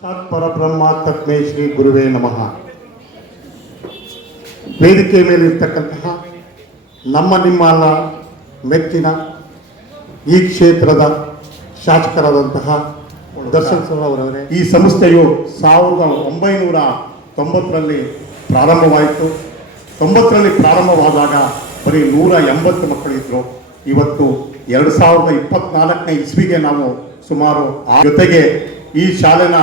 ಸಾಕ್ಷಾತ್ ಪರಬ್ರಹ್ಮ ತಸ್ಮೈ ಶ್ರೀ ಗುರುವೇ ನಮಃ. ವೇದಿಕೆ ಮೇಲೆ ಇರ್ತಕ್ಕಂತಹ ನಮ್ಮ ನಿಮ್ಮ ಮೆಚ್ಚಿನ ಈ ಕ್ಷೇತ್ರದ ಶಾಸಕರಾದಂತಹ ದರ್ಶನ್ ಸರ್ ಅವರವರೇ, ಈ ಸಂಸ್ಥೆಯು ಸಾವಿರದ ಒಂಬೈನೂರ ತೊಂಬತ್ತರಲ್ಲಿ ಪ್ರಾರಂಭವಾಯಿತು. ತೊಂಬತ್ತರಲ್ಲಿ ಪ್ರಾರಂಭವಾದಾಗ ಬರೀ ನೂರ ಎಂಬತ್ತು ಮಕ್ಕಳಿದ್ರು. ಇವತ್ತು ಎರಡು ಸಾವಿರದ ಇಪ್ಪತ್ನಾಲ್ಕನೇ ಇಸ್ವಿಗೆ ನಾವು ಸುಮಾರು ಆ ಜೊತೆಗೆ ಈ ಶಾಲೆನ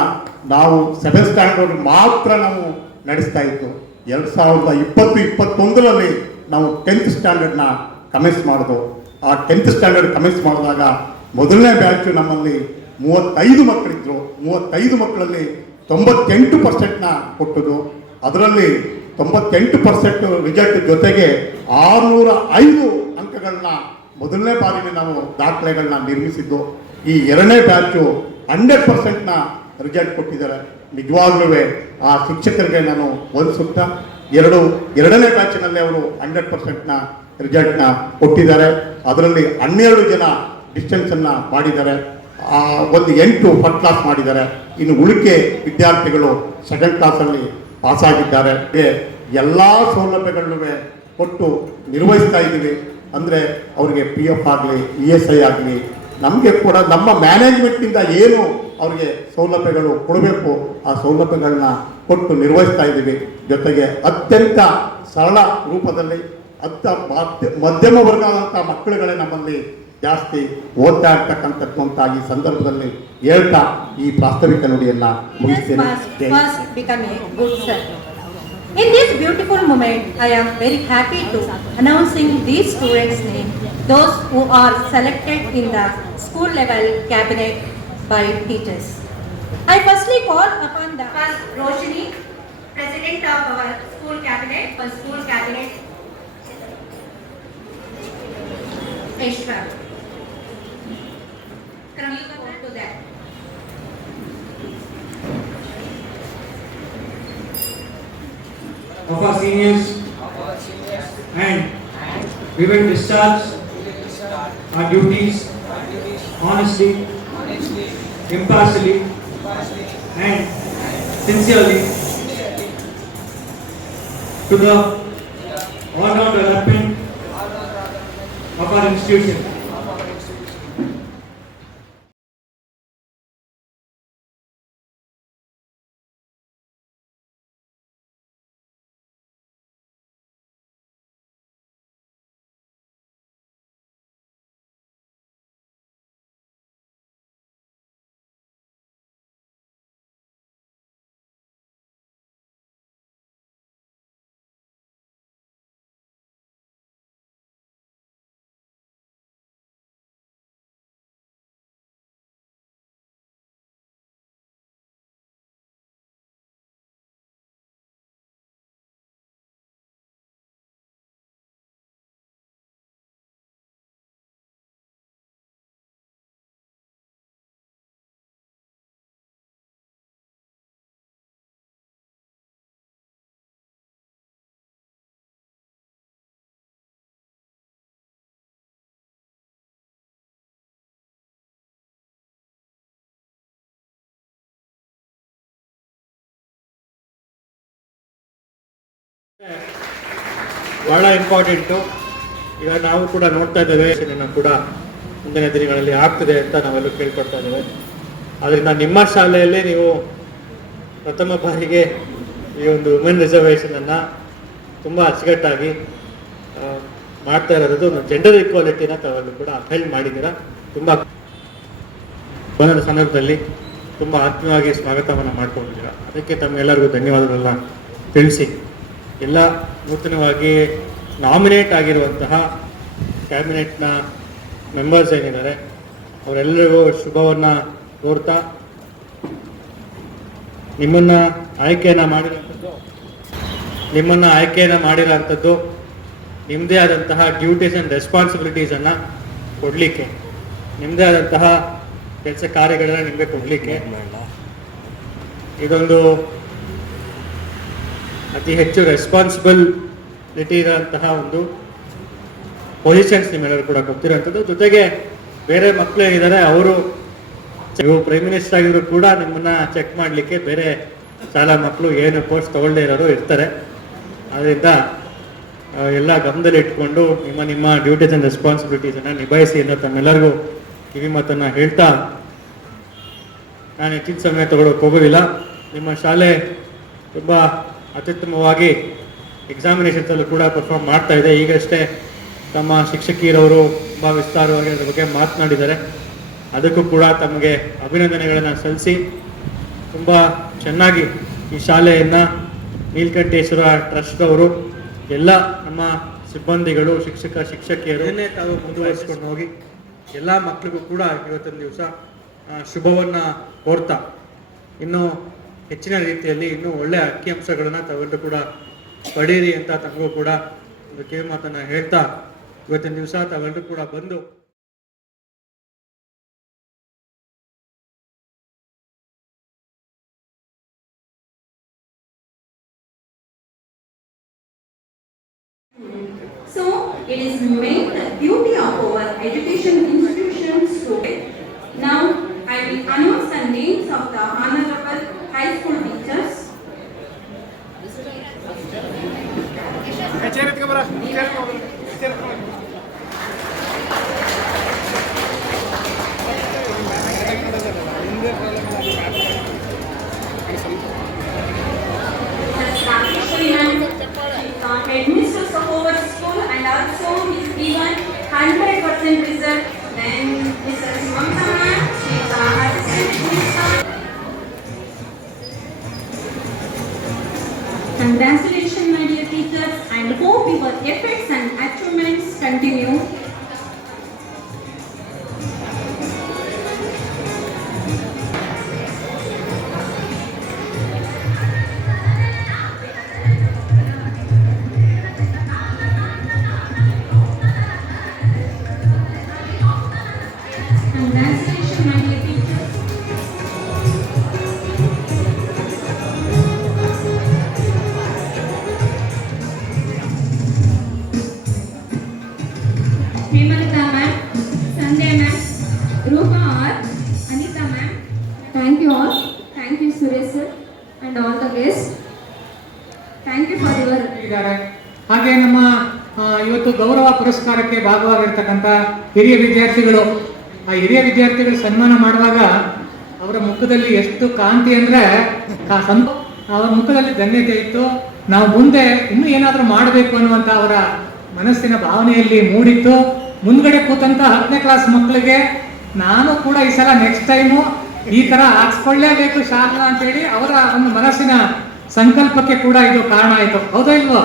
ನಾವು ಸೆವೆನ್ ಸ್ಟ್ಯಾಂಡರ್ಡ್ ಮಾತ್ರ ನಾವು ನಡೆಸ್ತಾ ಇತ್ತು ಎರಡು ಸಾವಿರದ ಇಪ್ಪತ್ತು, ಇಪ್ಪತ್ತೊಂದರಲ್ಲಿ ನಾವು ಟೆಂತ್ ಸ್ಟ್ಯಾಂಡರ್ಡ್ನ ಕಮೆನ್ಸ್ ಮಾಡಿದ್ವು. ಆ ಟೆಂತ್ ಸ್ಟ್ಯಾಂಡರ್ಡ್ ಕಮೆನ್ಸ್ ಮಾಡಿದಾಗ ಮೊದಲನೇ ಬ್ಯಾಚು ನಮ್ಮಲ್ಲಿ ಮೂವತ್ತೈದು ಮಕ್ಕಳಿದ್ರು. ಮೂವತ್ತೈದು ಮಕ್ಕಳಲ್ಲಿ ತೊಂಬತ್ತೆಂಟು ಪರ್ಸೆಂಟ್ನ ಕೊಟ್ಟದು ಅದರಲ್ಲಿ ತೊಂಬತ್ತೆಂಟು ಪರ್ಸೆಂಟ್ ರಿಸಲ್ಟ್ ಜೊತೆಗೆ ಆರುನೂರ ಐದು ಅಂಕಗಳನ್ನ ಮೊದಲನೇ ಬಾರಿಗೆ ನಾವು ದಾಖಲೆಗಳನ್ನ ನಿರ್ಮಿಸಿದ್ದು. ಈ ಎರಡನೇ ಬ್ಯಾಚು ಹಂಡ್ರೆಡ್ ಪರ್ಸೆಂಟ್ನ ರಿಸಲ್ಟ್ ಕೊಟ್ಟಿದ್ದಾರೆ. ನಿಜವಾಗ್ಲೂ ಆ ಶಿಕ್ಷಕರಿಗೆ ನಾನು ಒಂದು ಎರಡು, ಎರಡನೇ ಬ್ಯಾಚಿನಲ್ಲಿ ಅವರು ಹಂಡ್ರೆಡ್ ಪರ್ಸೆಂಟ್ನ ರಿಸಲ್ಟ್ನ ಕೊಟ್ಟಿದ್ದಾರೆ. ಅದರಲ್ಲಿ ಹನ್ನೆರಡು ಜನ ಡಿಸ್ಟೆನ್ಸನ್ನು ಮಾಡಿದ್ದಾರೆ. ಒಂದು ಎಂಟು ಫಸ್ಟ್ ಕ್ಲಾಸ್ ಮಾಡಿದ್ದಾರೆ. ಇನ್ನು ಉಳಿಕೆ ವಿದ್ಯಾರ್ಥಿಗಳು ಸೆಕೆಂಡ್ ಕ್ಲಾಸಲ್ಲಿ ಪಾಸ್ ಆಗಿದ್ದಾರೆ. ಎಲ್ಲ ಸೌಲಭ್ಯಗಳನ್ನು ಕೊಟ್ಟು ನಿರ್ವಹಿಸ್ತಾ ಇದ್ದೀವಿ. ಅಂದರೆ ಅವರಿಗೆ ಪಿ ಎಫ್ ಆಗಲಿ ಇ ಎಸ್ ಐ ಆಗಲಿ ನಮಗೆ ಕೂಡ ನಮ್ಮ ಮ್ಯಾನೇಜ್ಮೆಂಟ್ನಿಂದ ಏನು ಅವರಿಗೆ ಸೌಲಭ್ಯಗಳು ಕೊಡಬೇಕು, ಆ ಸೌಲಭ್ಯಗಳನ್ನ ಕೊಟ್ಟು ನಿರ್ವಹಿಸ್ತಾ ಇದ್ದೀವಿ. ಜೊತೆಗೆ ಅತ್ಯಂತ ಸರಳ ರೂಪದಲ್ಲಿ ಅತ್ತ ಮಧ್ಯ, ಮಧ್ಯಮ ವರ್ಗದಂಥ ಮಕ್ಕಳುಗಳೇ ನಮ್ಮಲ್ಲಿ ಜಾಸ್ತಿ ಓದ್ತಾ ಇರ್ತಕ್ಕಂಥದ್ದು ಈ ಸಂದರ್ಭದಲ್ಲಿ ಹೇಳ್ತಾ ಈ ಪ್ರಾಸ್ತಾವಿಕ ನುಡಿಯನ್ನ ಮುಗಿಸ್ತೇನೆ. In this beautiful moment, I am very happy to announcing these students' name, those who are selected in the school level cabinet by teachers. I firstly call upon the First, Roshini, President of our school cabinet, for school cabinet. Ishwar. Go to that? Of our seniors and we will discharge our duties honestly, impartially and sincerely to the all-round development of our institution. ಬಹಳ important. ಈಗ ನಾವು ಕೂಡ ನೋಡ್ತಾ ಇದ್ದೇವೆ ಕೂಡ ಮುಂದಿನ ದಿನಗಳಲ್ಲಿ ಆಗ್ತದೆ ಅಂತ ನಾವೆಲ್ಲ ಕೇಳ್ಕೊಡ್ತಾ ಇದ್ದೇವೆ. ಆದ್ದರಿಂದ ನಿಮ್ಮ ಶಾಲೆಯಲ್ಲಿ ನೀವು ಪ್ರಥಮ ಬಾರಿಗೆ ಈ ಒಂದು ವುಮೆನ್ ರಿಸರ್ವೇಷನನ್ನು ತುಂಬ ಅಚ್ಚುಕಟ್ಟಾಗಿ ಮಾಡ್ತಾ ಇರೋದು, ಒಂದು ಜೆಂಡರ್ ಇಕ್ವಾಲಿಟಿನ ತಾವೆಲ್ಲೂ ಕೂಡ ಅಪೈಲ್ ಮಾಡಿದ್ದೀರಾ. ತುಂಬ ಬಂದ ಸಂದರ್ಭದಲ್ಲಿ ತುಂಬ ಆತ್ಮೀಯವಾಗಿ ಸ್ವಾಗತವನ್ನು ಮಾಡ್ಕೊಂಡಿದ್ದೀರಾ. ಅದಕ್ಕೆ ತಮ್ಮೆಲ್ಲರಿಗೂ ಧನ್ಯವಾದಗಳನ್ನ ತಿಳಿಸಿ. ಎಲ್ಲ ನೂತನವಾಗಿ ನಾಮಿನೇಟ್ ಆಗಿರುವಂತಹ ಕ್ಯಾಬಿನೆಟ್ನ ಮೆಂಬರ್ಸ್ ಏನಿದ್ದಾರೆ ಅವರೆಲ್ಲರಿಗೂ ಶುಭವನ್ನು ಕೋರ್ತಾ ನಿಮ್ಮನ್ನು ಆಯ್ಕೆಯನ್ನು ಮಾಡಿರೋಂಥದ್ದು ನಿಮ್ಮನ್ನು ಆಯ್ಕೆಯನ್ನು ಮಾಡಿರೋಂಥದ್ದು ನಿಮ್ಮದೇ ಆದಂತಹ ಡ್ಯೂಟೀಸ್ ಆ್ಯಂಡ್ ರೆಸ್ಪಾನ್ಸಿಬಿಲಿಟೀಸನ್ನು ಕೊಡಲಿಕ್ಕೆ ನಿಮ್ಮದೇ ಆದಂತಹ ಕೆಲಸ ಕಾರ್ಯಗಳನ್ನ ನಿಮಗೆ ಕೊಡಲಿಕ್ಕೆ. ಇದೊಂದು ಅತಿ ಹೆಚ್ಚು ರೆಸ್ಪಾನ್ಸಿಬಿಲಿಟಿ ಇರೋಂತಹ ಒಂದು ಪೊಸಿಷನ್ಸ್ ನಿಮ್ಮೆಲ್ಲರೂ ಕೂಡ ಗೊತ್ತಿರೋಂಥದ್ದು ಜೊತೆಗೆ ಬೇರೆ ಮಕ್ಕಳು ಏನಿದ್ದಾರೆ, ಅವರು ನೀವು ಪ್ರೈಮ್ ಮಿನಿಸ್ಟರ್ ಆಗಿದ್ರು ಕೂಡ ನಿಮ್ಮನ್ನ ಚೆಕ್ ಮಾಡಲಿಕ್ಕೆ ಬೇರೆ ಶಾಲಾ ಮಕ್ಕಳು ಏನು ಕೋರ್ಸ್ ತಗೊಳ್ಳದೇ ಇರೋರು ಇರ್ತಾರೆ. ಆದ್ದರಿಂದ ಎಲ್ಲ ಗಮನದಲ್ಲಿ ಇಟ್ಕೊಂಡು ನಿಮ್ಮ ನಿಮ್ಮ ಡ್ಯೂಟೀಸ್ ಆ್ಯಂಡ್ ರೆಸ್ಪಾನ್ಸಿಬಿಲಿಟೀಸನ್ನು ನಿಭಾಯಿಸಿ ಅನ್ನೋ ತಮ್ಮೆಲ್ಲರಿಗೂ ಕಿವಿ ಮಾತನ್ನು ಹೇಳ್ತಾ ನಾನು ಹೆಚ್ಚಿನ ಸಮಯ ತಗೊಳ್ಳೋಕೆ ಹೋಗೋದಿಲ್ಲ. ನಿಮ್ಮ ಶಾಲೆ ತುಂಬ ಅತ್ಯುತ್ತಮವಾಗಿ ಎಕ್ಸಾಮಿನೇಷನ್ಸಲ್ಲೂ ಕೂಡ ಪರ್ಫಾರ್ಮ್ ಮಾಡ್ತಾ ಇದೆ. ಈಗಷ್ಟೇ ತಮ್ಮ ಶಿಕ್ಷಕಿಯರವರು ತುಂಬ ವಿಸ್ತಾರವಾಗಿ ಅದರ ಬಗ್ಗೆ ಮಾತನಾಡಿದ್ದಾರೆ. ಅದಕ್ಕೂ ಕೂಡ ತಮಗೆ ಅಭಿನಂದನೆಗಳನ್ನು ಸಲ್ಲಿಸಿ. ತುಂಬ ಚೆನ್ನಾಗಿ ಈ ಶಾಲೆಯನ್ನು ನೀಲ್ಕಂಠೇಶ್ವರ ಟ್ರಸ್ಟ್ ಅವರು ಎಲ್ಲ ನಮ್ಮ ಸಿಬ್ಬಂದಿಗಳು, ಶಿಕ್ಷಕ, ಶಿಕ್ಷಕಿಯರು ತಾವು ಮುಂದುವರಿಸ್ಕೊಂಡು ಹೋಗಿ ಎಲ್ಲ ಮಕ್ಕಳಿಗೂ ಕೂಡ ಇವತ್ತಿನ ದಿವಸ ಶುಭವನ್ನು ಕೋರ್ತಾ. ಇನ್ನು ಹೆಚ್ಚಿನ ರೀತಿಯಲ್ಲಿ ಇನ್ನೂ ಒಳ್ಳೆಯ ಅಂಕಿಅಂಶಗಳನ್ನು ತಗೊಂಡು ಕೂಡ ಪಡೀರಿ ಅಂತ ತಮಗೂ ಕೂಡ ಒಂದು ಕಿವಿ ಮಾತನ್ನು ಹೇಳ್ತಾ ಇವತ್ತಿನ ದಿವಸ ತಗೊಂಡು ಕೂಡ ಬಂದು So, it is made the duty of our education institutions Congratulations, my dear teachers, and hope your efforts and achievements continue. Thank you all. Thank you, Suresh sir, and all the guests. Thank you for your ಇದ್ದಾರೆ ಹಾಗೆ ನಮ್ಮ ಇವತ್ತು ಗೌರವ ಪುರಸ್ಕಾರಕ್ಕೆ ಭಾಗವಾಗಿರ್ತಕ್ಕಂಥ ಹಿರಿಯ ವಿದ್ಯಾರ್ಥಿಗಳು ಆ ಹಿರಿಯ ವಿದ್ಯಾರ್ಥಿಗಳು ಸನ್ಮಾನ ಮಾಡುವಾಗ ಅವರ ಮುಖದಲ್ಲಿ ಎಷ್ಟು ಕಾಂತಿ ಅಂದ್ರೆ ಆ ಅವರ ಮುಖದಲ್ಲಿ ಧನ್ಯತೆ ಇತ್ತು ನಾವು ಮುಂದೆ ಇನ್ನೂ ಏನಾದರೂ ಮಾಡಬೇಕು ಅನ್ನುವಂಥ ಅವರ ಮನಸ್ಸಿನ ಭಾವನೆಯಲ್ಲಿ ಮೂಡಿತ್ತು ಮುಂದ್ಗಡೆ ಕೂತಂತ ಹತ್ತನೇ ಕ್ಲಾಸ್ ಮಕ್ಕಳಿಗೆ ನಾನು ಕೂಡ ಈ ಸಲ ನೆಕ್ಸ್ಟ್ ಟೈಮು ಈ ತರ ಹಾಕ್ಸ್ಕೊಳ್ಳೇಬೇಕು ಅಂತ ಅಂತೇಳಿ ಅವರ ಒಂದು ಮನಸ್ಸಿನ ಸಂಕಲ್ಪಕ್ಕೆ ಕೂಡ ಇದು ಕಾರಣ ಆಯಿತು. ಹೌದಾ ಇಲ್ವೋ?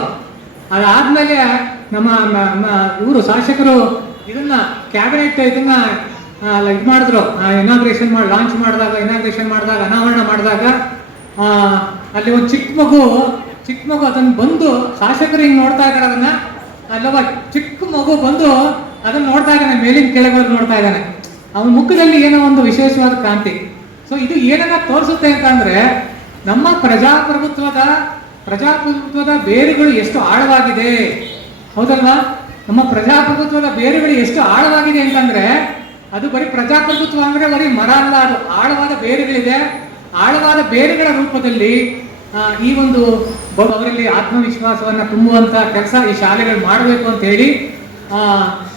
ಅದಾದ್ಮೇಲೆ ನಮ್ಮ ಇವರು ಶಾಸಕರು ಇದನ್ನ ಕ್ಯಾಬಿನೆಟ್ ಇದನ್ನ ಇದು ಮಾಡಿದ್ರು. ಇನಾಗ್ರೇಷನ್ ಮಾಡಿ ಲಾಂಚ್ ಮಾಡಿದಾಗ ಇನಾಗ್ರೇಷನ್ ಮಾಡಿದಾಗ, ಅನಾವರಣ ಮಾಡಿದಾಗ ಅಲ್ಲಿ ಒಂದು ಚಿಕ್ಕ ಮಗು ಚಿಕ್ಕ ಮಗು ಅದನ್ನ ಬಂದು ಶಾಸಕರು ಹಿಂಗೆ ನೋಡ್ತಾ ಇದ್ದಾರೆ ಅದನ್ನ. ಅಲ್ಲೊಬ್ಬ ಚಿಕ್ಕ ಮಗು ಬಂದು ಅದನ್ನ ನೋಡ್ತಾ ಇದ್ದಾನೆ ಮೇಲಿನ ಕೆಳಗೆ ನೋಡ್ತಾ ಇದ್ದಾನೆ ಅವನ ಮುಖದಲ್ಲಿ ಏನೋ ಒಂದು ವಿಶೇಷವಾದ ಕಾಂತಿ ಸೊ ಇದು ಏನನ್ನ ತೋರಿಸುತ್ತೆ ಅಂತಂದ್ರೆ ನಮ್ಮ ಪ್ರಜಾಪ್ರಭುತ್ವದ ಪ್ರಜಾಪ್ರಭುತ್ವದ ಬೇರುಗಳು ಎಷ್ಟು ಆಳವಾಗಿದೆ? ಹೌದಲ್ವಾ? ನಮ್ಮ ಪ್ರಜಾಪ್ರಭುತ್ವದ ಬೇರುಗಳು ಎಷ್ಟು ಆಳವಾಗಿದೆ ಅಂತಂದ್ರೆ, ಅದು ಬರೀ ಪ್ರಜಾಪ್ರಭುತ್ವ ಅಂದ್ರೆ ಬರೀ ಮರ ಅಲ್ಲ, ಅದು ಆಳವಾದ ಬೇರುಗಳಿದೆ. ಆಳವಾದ ಬೇರುಗಳ ರೂಪದಲ್ಲಿ ಈ ಒಂದು ಅವರಲ್ಲಿ ಆತ್ಮವಿಶ್ವಾಸವನ್ನ ತುಂಬುವಂತ ಕೆಲಸ ಈ ಶಾಲೆಗಳು ಮಾಡಬೇಕು ಅಂತ ಹೇಳಿ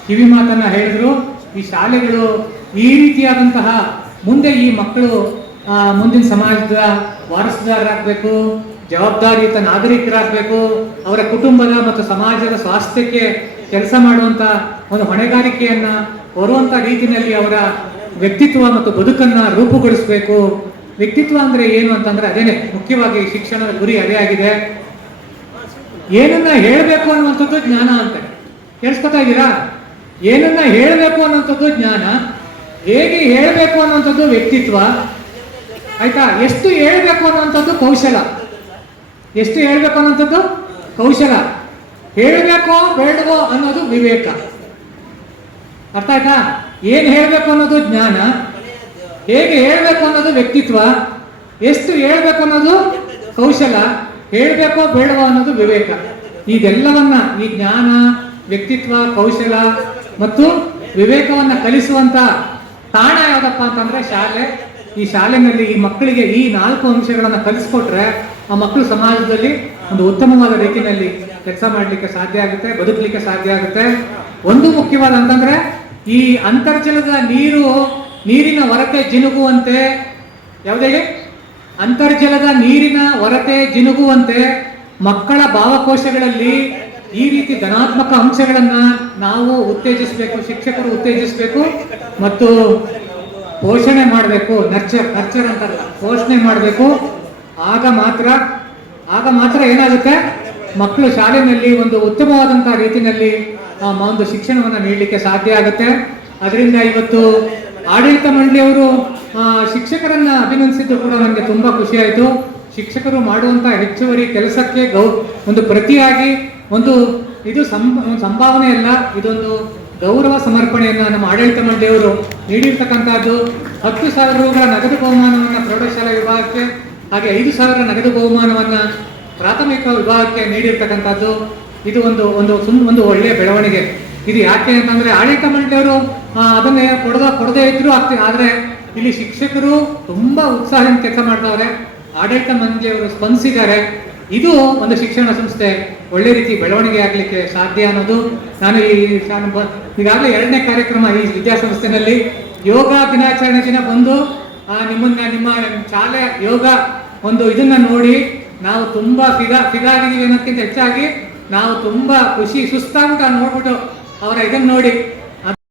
ಕಿವಿ ಮಾತನ್ನ ಹೇಳಿದ್ರು. ಈ ಶಾಲೆಗಳು ಈ ರೀತಿಯಾದಂತಹ ಮುಂದೆ ಈ ಮಕ್ಕಳು ಮುಂದಿನ ಸಮಾಜದ ವಾರಸುದಾರರಾಗಬೇಕು, ಜವಾಬ್ದಾರಿಯುತ ನಾಗರಿಕರಾಗಬೇಕು, ಅವರ ಕುಟುಂಬದ ಮತ್ತು ಸಮಾಜದ ಸ್ವಾಸ್ಥ್ಯಕ್ಕೆ ಕೆಲಸ ಮಾಡುವಂತ ಒಂದು ಹೊಣೆಗಾರಿಕೆಯನ್ನ ಹೊರುವಂತ ರೀತಿಯಲ್ಲಿ ಅವರ ವ್ಯಕ್ತಿತ್ವ ಮತ್ತು ಬದುಕನ್ನ ರೂಪುಗೊಳಿಸಬೇಕು. ವ್ಯಕ್ತಿತ್ವ ಅಂದ್ರೆ ಏನು ಅಂತಂದ್ರೆ ಅದೇನೆ, ಮುಖ್ಯವಾಗಿ ಶಿಕ್ಷಣದ ಗುರಿ ಅದೇ ಆಗಿದೆ. ಏನನ್ನ ಹೇಳಬೇಕು ಅನ್ನುವಂಥದ್ದು ಜ್ಞಾನ ಅಂತ. ಕೇಳಿಸ್ಕೊತಾ ಇದ್ದೀರಾ? ಏನನ್ನ ಹೇಳಬೇಕು ಅನ್ನುವಂಥದ್ದು ಜ್ಞಾನ ಹೇಗೆ ಹೇಳಬೇಕು ಅನ್ನುವಂಥದ್ದು ವ್ಯಕ್ತಿತ್ವ. ಆಯ್ತಾ? ಎಷ್ಟು ಹೇಳ್ಬೇಕು ಅನ್ನುವಂಥದ್ದು ಕೌಶಲ. ಎಷ್ಟು ಹೇಳ್ಬೇಕು ಅನ್ನುವಂಥದ್ದು ಕೌಶಲ. ಹೇಳಬೇಕೋ ಬೇಡವೋ ಅನ್ನೋದು ವಿವೇಕ. ಅರ್ಥ ಆಯ್ತಾ? ಏನು ಹೇಳಬೇಕು ಅನ್ನೋದು ಜ್ಞಾನ. ಹೇಗೆ ಹೇಳ್ಬೇಕು ಅನ್ನೋದು ವ್ಯಕ್ತಿತ್ವ. ಎಷ್ಟು ಹೇಳ್ಬೇಕು ಅನ್ನೋದು ಕೌಶಲ. ಹೇಳಬೇಕೋ ಬೇಡವೋ ಅನ್ನೋದು ವಿವೇಕ. ಇದೆಲ್ಲವನ್ನ ಈ ಜ್ಞಾನ, ವ್ಯಕ್ತಿತ್ವ, ಕೌಶಲ ಮತ್ತು ವಿವೇಕವನ್ನ ಕಲಿಸುವಂತ ತಾಣ ಯಾವ್ದಪ್ಪ ಅಂತಂದ್ರೆ ಶಾಲೆ. ಈ ಶಾಲೆನಲ್ಲಿ ಈ ಮಕ್ಕಳಿಗೆ ಈ ನಾಲ್ಕು ಅಂಶಗಳನ್ನ ಕಲಿಸ್ಕೊಟ್ರೆ ಆ ಮಕ್ಕಳು ಸಮಾಜದಲ್ಲಿ ಒಂದು ಉತ್ತಮವಾದ ರೀತಿಯಲ್ಲಿ ಕೆಲಸ ಮಾಡ್ಲಿಕ್ಕೆ ಸಾಧ್ಯ ಆಗುತ್ತೆ, ಬದುಕಲಿಕ್ಕೆ ಸಾಧ್ಯ ಆಗುತ್ತೆ. ಒಂದು ಮುಖ್ಯವಾದ ಅಂತಂದ್ರೆ ಈ ಅಂತರ್ಜಲದ ನೀರು, ನೀರಿನ ಹೊರತೆ ಜಿನುಗುವಂತೆ, ಯಾವುದೇ ಅಂತರ್ಜಲದ ನೀರಿನ ಹೊರತೆ ಜಿನುಗುವಂತೆ ಮಕ್ಕಳ ಭಾವಕೋಶಗಳಲ್ಲಿ ಈ ರೀತಿ ಧನಾತ್ಮಕ ಅಂಶಗಳನ್ನ ನಾವು ಉತ್ತೇಜಿಸಬೇಕು, ಶಿಕ್ಷಕರು ಉತ್ತೇಜಿಸಬೇಕು. ಮತ್ತು ಪೋಷಣೆ ಮಾಡಬೇಕು, ನರ್ಚರ್ ನರ್ಚರ್ ಅಂತಲ್ಲ, ಪೋಷಣೆ ಮಾಡಬೇಕು. ಆಗ ಮಾತ್ರ ಆಗ ಮಾತ್ರ ಏನಾಗುತ್ತೆ? ಮಕ್ಕಳು ಶಾಲೆಯಲ್ಲಿ ಒಂದು ಉತ್ತಮವಾದಂತಹ ರೀತಿಯಲ್ಲಿ ಒಂದು ಶಿಕ್ಷಣವನ್ನು ನೀಡಲಿಕ್ಕೆ ಸಾಧ್ಯ ಆಗುತ್ತೆ. ಅದರಿಂದ ಇವತ್ತು ಆಡಳಿತ ಮಂಡಳಿಯವರು ಶಿಕ್ಷಕರನ್ನ ಅಭಿನಂದಿಸಿದ್ದು ಕೂಡ ನನಗೆ ತುಂಬಾ ಖುಷಿಯಾಯಿತು ಶಿಕ್ಷಕರು ಮಾಡುವಂತಹ ಹೆಚ್ಚುವರಿ ಕೆಲಸಕ್ಕೆ ಗೌ, ಒಂದು ಪ್ರತಿಯಾಗಿ ಒಂದು ಇದು ಸಂಭಾವನೆ ಅಲ್ಲ, ಇದೊಂದು ಗೌರವ ಸಮರ್ಪಣೆಯನ್ನು ನಮ್ಮ ಆಡಳಿತ ಮಂಡಳಿಯವರು ನೀಡಿರ್ತಕ್ಕಂಥದ್ದು ಹತ್ತು ಸಾವಿರ ರೂಗಳ ನಗದು ಬಹುಮಾನವನ್ನು ಪ್ರೌಢಶಾಲಾ ವಿಭಾಗಕ್ಕೆ, ಹಾಗೆ ಐದು ಸಾವಿರ ನಗದು ಬಹುಮಾನವನ್ನು ಪ್ರಾಥಮಿಕ ವಿಭಾಗಕ್ಕೆ ನೀಡಿರ್ತಕ್ಕಂಥದ್ದು. ಇದು ಒಂದು ಒಂದು ಸುಮ್, ಒಂದು ಒಳ್ಳೆಯ ಬೆಳವಣಿಗೆ. ಇದು ಯಾಕೆ ಅಂತಂದ್ರೆ ಆಡಳಿತ ಮಂಡಳಿಯವರು ಅದನ್ನೇ ಕೊಡದ, ಕೊಡದೇ ಇದ್ರು ಆಗ್ತಿ, ಆದ್ರೆ ಇಲ್ಲಿ ಶಿಕ್ಷಕರು ತುಂಬಾ ಉತ್ಸಾಹದಿಂದ ಕೆಲಸ ಮಾಡ್ತಾವ್ರೆ ಆಡಳಿತ ಮಂಡಳಿಯವರು ಸ್ಪಂದಿಸಿದ್ದಾರೆ. ಇದು ಒಂದು ಶಿಕ್ಷಣ ಸಂಸ್ಥೆ. ಒಳ್ಳೆ ರೀತಿ ಬೆಳವಣಿಗೆ ಆಗಲಿಕ್ಕೆ ಸಾಧ್ಯ ಅನ್ನೋದು ನಾನು ಈ ಈಗಾಗಲೇ ಎರಡನೇ ಕಾರ್ಯಕ್ರಮ ಈ ವಿದ್ಯಾಸಂಸ್ಥೆನಲ್ಲಿ. ಯೋಗ ದಿನಾಚರಣೆ ದಿನ ಬಂದು ನಿಮ್ಮನ್ನ, ನಿಮ್ಮ ಶಾಲೆ ಯೋಗ ಒಂದು ಇದನ್ನ ನೋಡಿ, ನಾವು ತುಂಬಾ ಫಿದಾ ಫಿದಾ ಆಗಿದ್ದೀವಿ ಅನ್ನೋದಕ್ಕಿಂತ ಹೆಚ್ಚಾಗಿ, ನಾವು ತುಂಬಾ ಖುಷಿ, ಸುಸ್ತಾಂತ ನೋಡ್ಬಿಟ್ಟು ಅವರ ಇದನ್ನ ನೋಡಿ.